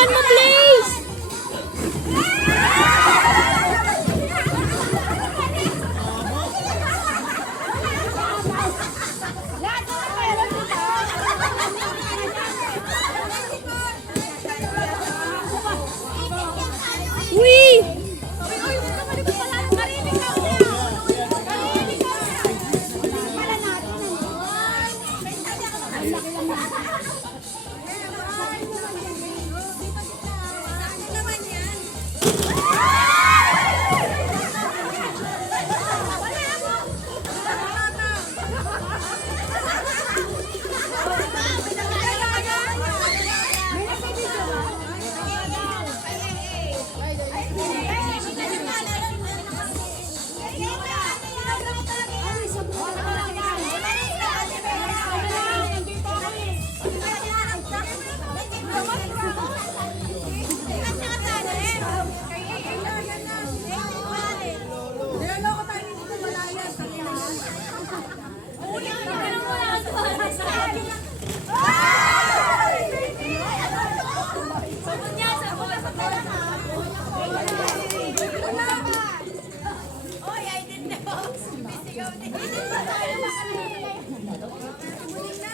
Hawakan mo, please! Uy!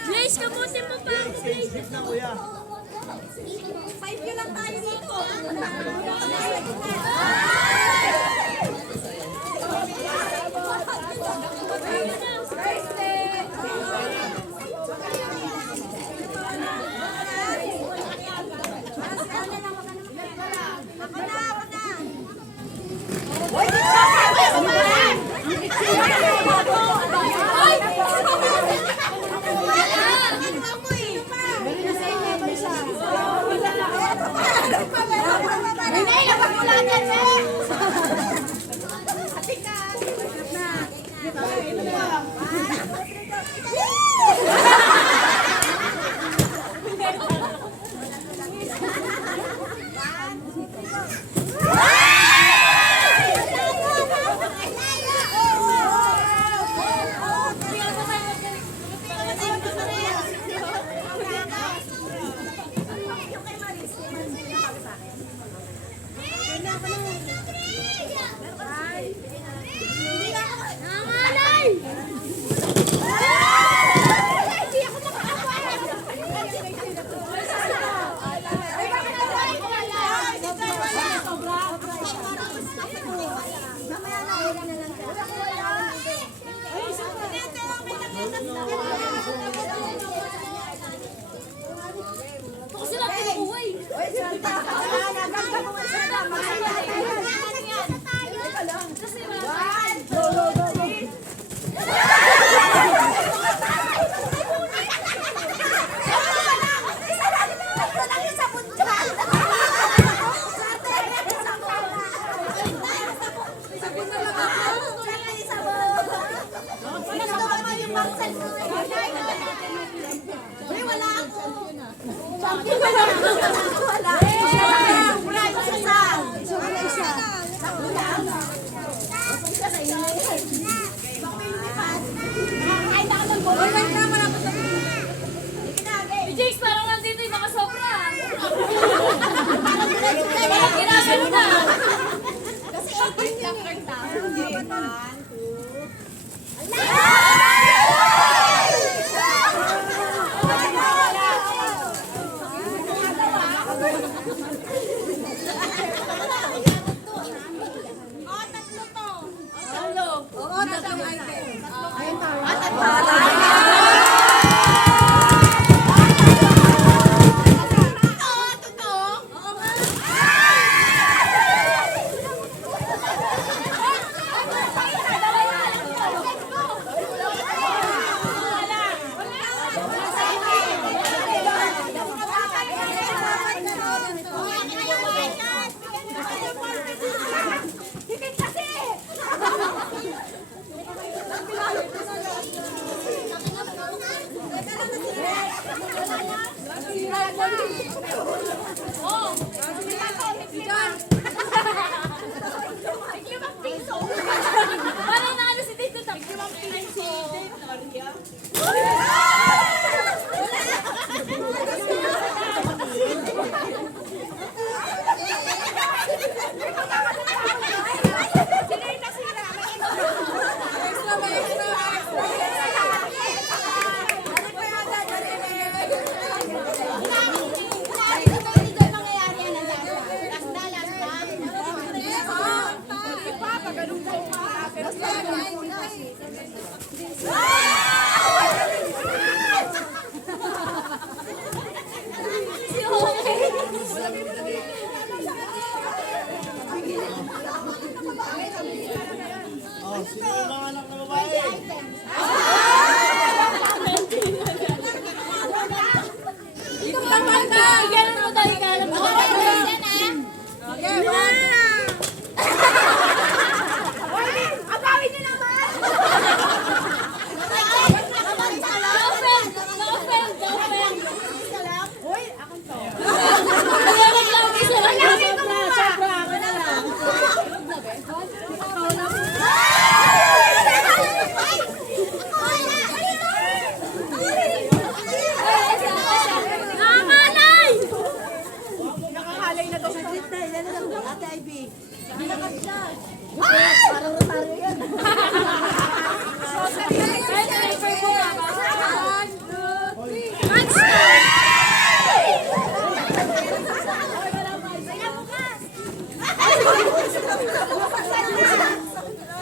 Blaze, kamutin mo pa ako, Blaze. 5 lang tayo dito. Jace, parang nandito yung nakasobra. Ginagano na. Kasi 18 lang yung tao.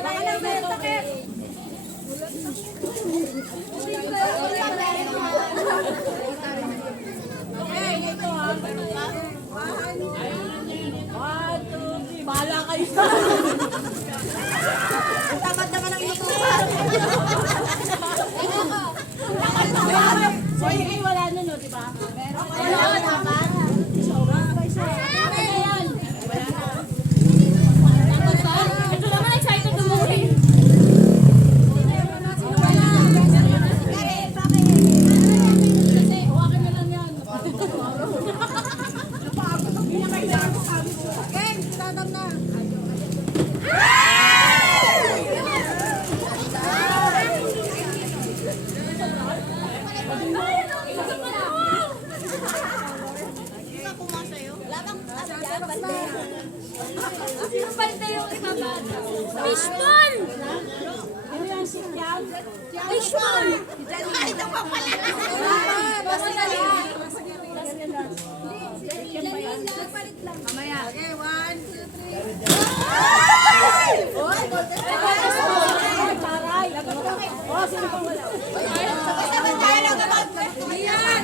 Baka lang may takip. Bahala kayo. Ang tamad naman ng inutusan. So, yung wala na, no, di ba? Wala, dapat. Ito naman, excited umuwi. Huwakan na lang yan. Game, tatam na. Fishball! Fishball! Ito pa pala. Basta dali. Mamaya. Okay, 1, 2, 3. Taray. Oh, sino pang wala? Sabay-sabay tayo lang kapag. Ayan.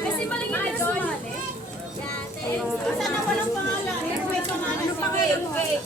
Kasi maling yung sumali. Sana walang pangalan. May pangalan. Ano pa kayo? Okay.